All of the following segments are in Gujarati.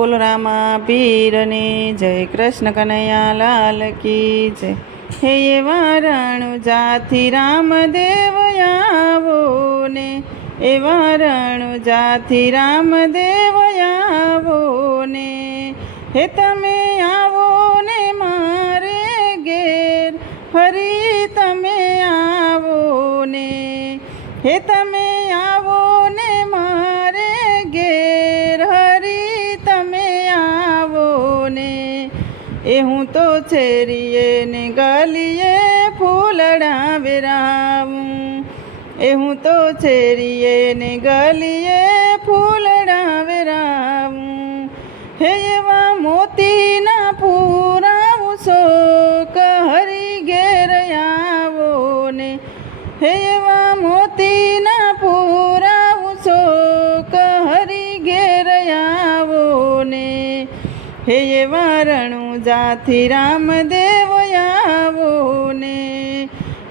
બોલો રામા પીરની જય, કૃષ્ણ કનૈયા લાલ કી જય. હે એવા રણુજાથી રામદેવ આવો ને, એવા રણુજાથી રામદેવ આવો ને. હે તમે આવો ને મારે ઘેર, ફરી તમે આવો ને. હે તમે આવો ને મારે ઘેર, હરી તમે આવો ને. એ હું તો છેરીએ ને ગલીએ ફૂલડા વેરાવું, એ હું તો છેરીએ ને ગલીએ ફૂલડા વેરાવું. હે એવા મોતીના પૂરાવું શોક, હરી ઘેર આવો ને. હે એવા મોતીના પૂરાવું શોક, હરી ઘેર આવો ને. હે એવા રણુજાથી રામદેવ આવો ને.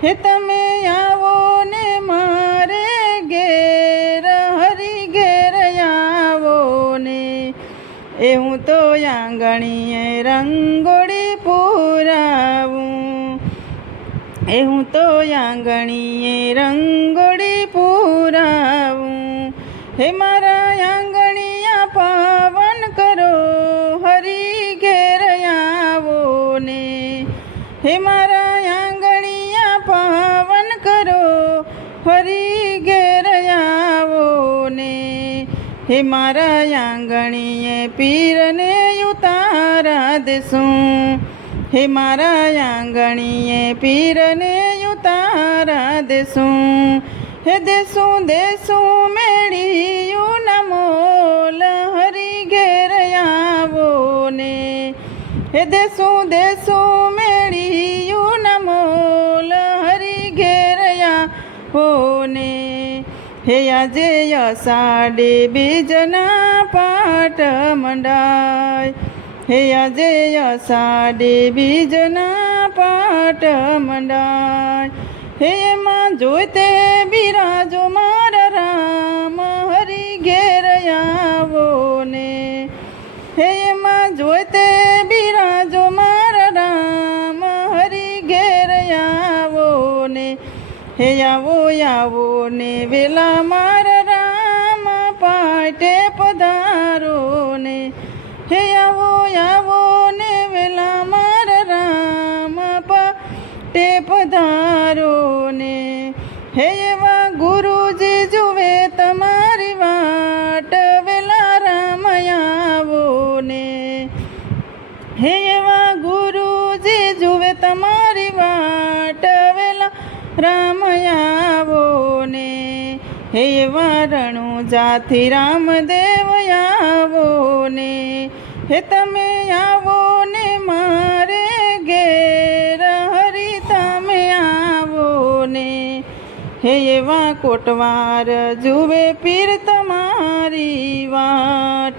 હે તમે આવો ને મારે ઘેર, હરી ઘેર આવો ને. એ હું તો આંગણીએ રંગોળી પૂરાવું, એ હું તો આંગણીએ રંગોળી પૂરાવું. હે મારા આંગણિયા પાવન કરો, હરી ઘેર આવો ને. હે મારા આંગણિયા પાવન કરો, હરી ઘેર આવો ને. હે મારા આંગણીએ પીરને ઉતારા દેશું, હે મારા આંગણીએ પીરને ઉતારા દેશું. હે દેશું દેશું મેળિયું ના મોલ, હરી ઘેર આવો ને. હે દેશું દેશું મેળિયું ના મોલ, હરી ઘેર આવો ને. હે આજે અષાઢી બીજના પાટ મંડાય, હે આજે અષાઢી બીજના પાટ મંડાય. હે એમાં જોઈતે બિરાજો મારા રામ, હરી ઘેર આવો ને. હે એમાં જોઈતે બિરાજો મારા રામ, હરી ઘેર આવો ને. હે આવો આવો ને વેલા મારા રામ, પાટે પધારો ને. હે આવો આવો ને વેલા મારા રામ, પાટે પધારો ને. હે એવા ગુરુજી જુએ તમારી વાટ, વેલા રામ આવો ને. હે એવા ગુરુજી જુએ તમારી વાટ, વેલા રામ આવો ને. હે એવા રણુજાથી રામદેવ આવો ને. હે તમે આવો ને મારે ઘેર, હરી તમે આવો ને. હે એવા કોટવાર જુએ પીર તમારી વાટ,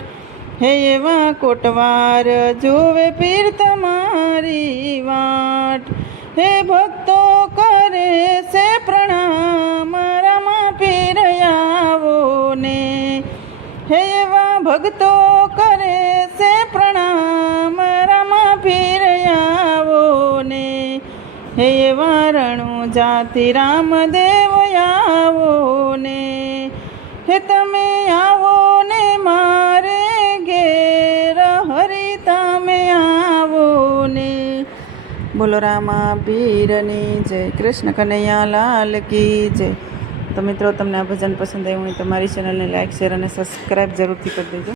હે એવા કોટવાર જુએ પીર તમારી વાટ. હે ભક્તો કરે છે પ્રણામ, રામા પીર આવો ને. હે એવા ભક્તો કરે છે પ્રણામ, રામા પીર આવો ને. હે એવા રણુજાથી રામદેવ આવો ને. હે તમે આવો ને મારે ઘેર, હરી તમે આવો ને. બોલો રામા પીરની જય, કૃષ્ણ કનૈયા લાલ કી જય. તો મિત્રો, તમને આ ભજન પસંદ આવ્યું હોય તો મારી ચેનલને લાઈક, શેર અને સબસ્ક્રાઈબ જરૂરથી કરી દેજો.